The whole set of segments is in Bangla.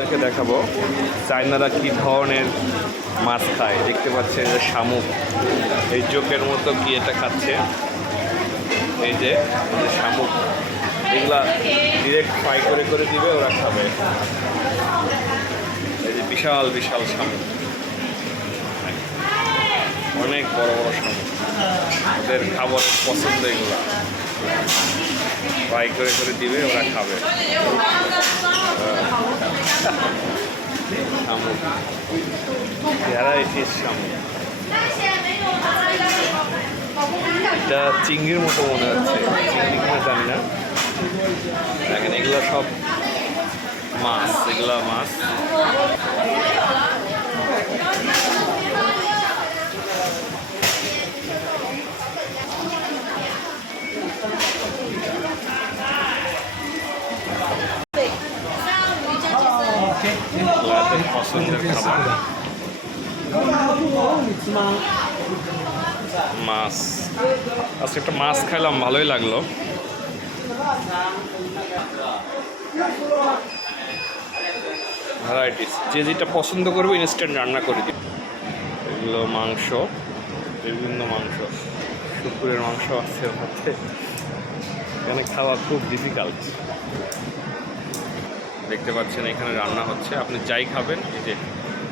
দেখে দেখাবো চাইনারা কি ধরনের মাছ খায়। দেখতে পাচ্ছেন যে শামুক, এই জোকের মতো কি এটা খাচ্ছে। এই যে শামুক, এগুলা ডিরেক্ট ফ্রাই করে করে দিবে, ওরা খাবে। এই যে বিশাল বিশাল শামুক, অনেক বড় বড় শামুক, ওদের খাবার পছন্দ। এগুলা ফ্রাই করে করে দিবে, ওরা খাবে। শামুক, ভ্যারাইটিস শামুক। এটা চিংড়ির মতো মনে হচ্ছে, চিংড়ি কিনা জানি না। দেখেন এগুলো সব মাছ, এগুলা মাছ। পছন্দের খাবার মাছ। আজকে একটা মাছ খাইলাম, ভালোই লাগলো। ভ্যারাইটিস, যে যেটা পছন্দ করবে ইনস্ট্যান্ট রান্না করে দিই। এগুলো মাংস, বিভিন্ন মাংস, শুকুরের মাংস আছে ওখানে। এখানে খাওয়া খুব ডিফিকাল্ট। দেখতে পাচ্ছেন এখানে রান্না হচ্ছে, আপনি যাই খাবেন এই যে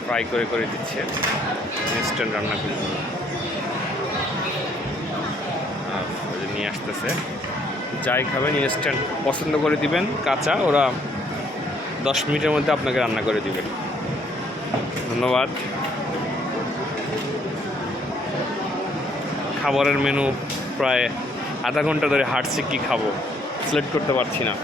ফ্রাই করে করে দিচ্ছে, ইনস্ট্যান্ট রান্না করে নিয়ে আসতেছে। যাই খাবেন ইনস্ট্যান্ট পছন্দ করে দিবেন, কাঁচা, ওরা 10 মিনিটের মধ্যে আপনাকে রান্না করে দিবেন। ধন্যবাদ। খাবারের মেনু প্রায় আধা ঘন্টা ধরে হাঁটছি, কি খাবো সিলেক্ট করতে পারছি না।